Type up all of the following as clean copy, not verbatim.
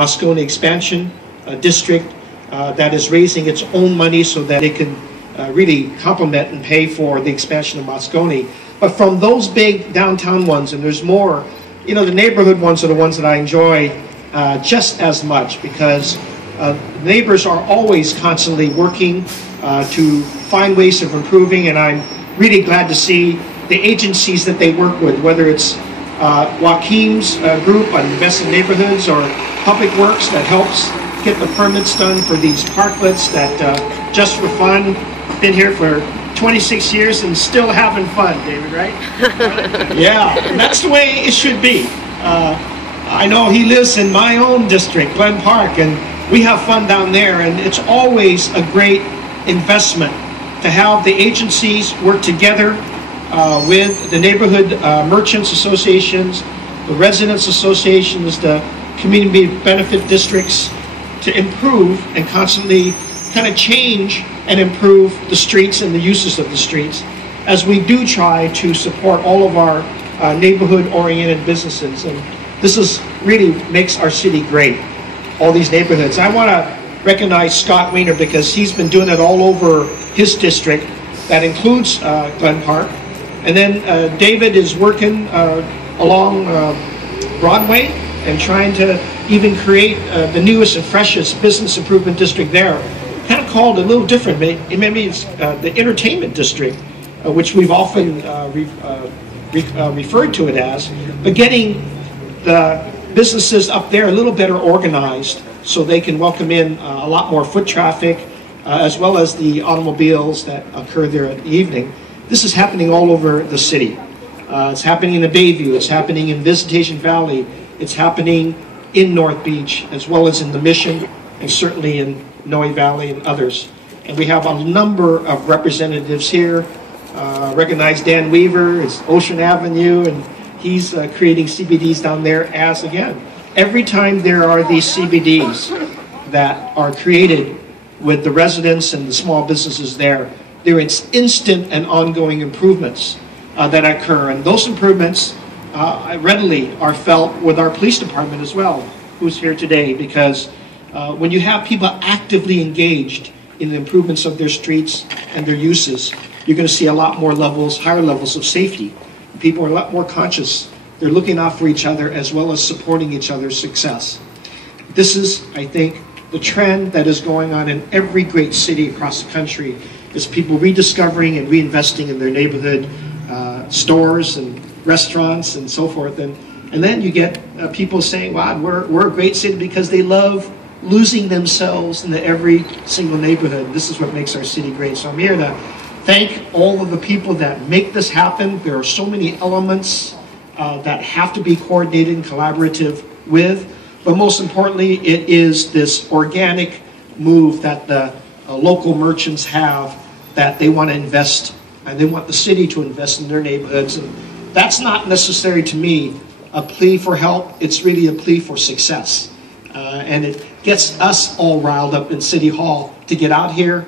Moscone expansion district that is raising its own money so that it can really complement and pay for the expansion of Moscone. But from those big downtown ones, and there's more, you know, the neighborhood ones are the ones that I enjoy just as much, because neighbors are always constantly working to find ways of improving, and I'm really glad to see the agencies that they work with, whether it's Joaquim's group on Investing Neighborhoods or Public Works that helps get the permits done for these parklets that just for fun. Been here for 26 years and still having fun, David, right? Yeah, that's the way it should be. I know he lives in my own district, Glen Park, and we have fun down there, and it's always a great investment to have the agencies work together with the neighborhood merchants associations, the residents associations, the community benefit districts, to improve and constantly kind of change and improve the streets and the uses of the streets, as we do try to support all of our neighborhood-oriented businesses. And this is really makes our city great, all these neighborhoods. I want to recognize Scott Wiener, because he's been doing it all over his district. That includes Glen Park. And then David is working along Broadway and trying to even create the newest and freshest business improvement district there. Kind of called a little different. Maybe it's the entertainment district, which we've often referred to it as, but getting the businesses up there a little better organized so they can welcome in a lot more foot traffic, as well as the automobiles that occur there at the evening. This is happening all over the city. It's happening in the Bayview, it's happening in Visitation Valley, it's happening in North Beach, as well as in the Mission, and certainly in Noe Valley and others. And we have a number of representatives here. Recognize Dan Weaver, it's Ocean Avenue, and he's creating CBDs down there as, again, every time there are these CBDs that are created with the residents and the small businesses there are instant and ongoing improvements that occur. And those improvements readily are felt with our police department as well, who's here today, because when you have people actively engaged in the improvements of their streets and their uses, you're going to see a lot more levels, higher levels of safety. People are a lot more conscious. They're looking out for each other as well as supporting each other's success. This is, I think, the trend that is going on in every great city across the country, is people rediscovering and reinvesting in their neighborhood stores and restaurants and so forth. And then you get people saying, wow, we're a great city, because they love losing themselves in every single neighborhood. This is what makes our city great. So I'm here to thank all of the people that make this happen. There are so many elements that have to be coordinated and collaborative with, but most importantly, it is this organic move that the local merchants have, that they want to invest, and they want the city to invest in their neighborhoods. And that's not necessarily, to me, a plea for help. It's really a plea for success. And it gets us all riled up in City Hall to get out here.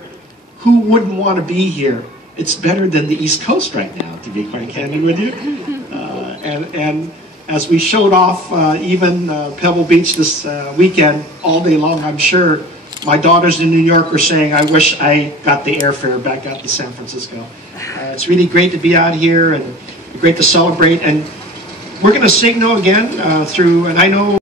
Who wouldn't want to be here? It's better than the East Coast right now, to be quite candid with you. And as we showed off even Pebble Beach this weekend, all day long, I'm sure my daughters in New York are saying, I wish I got the airfare back out to San Francisco. It's really great to be out here and great to celebrate. And we're going to signal again through, and I know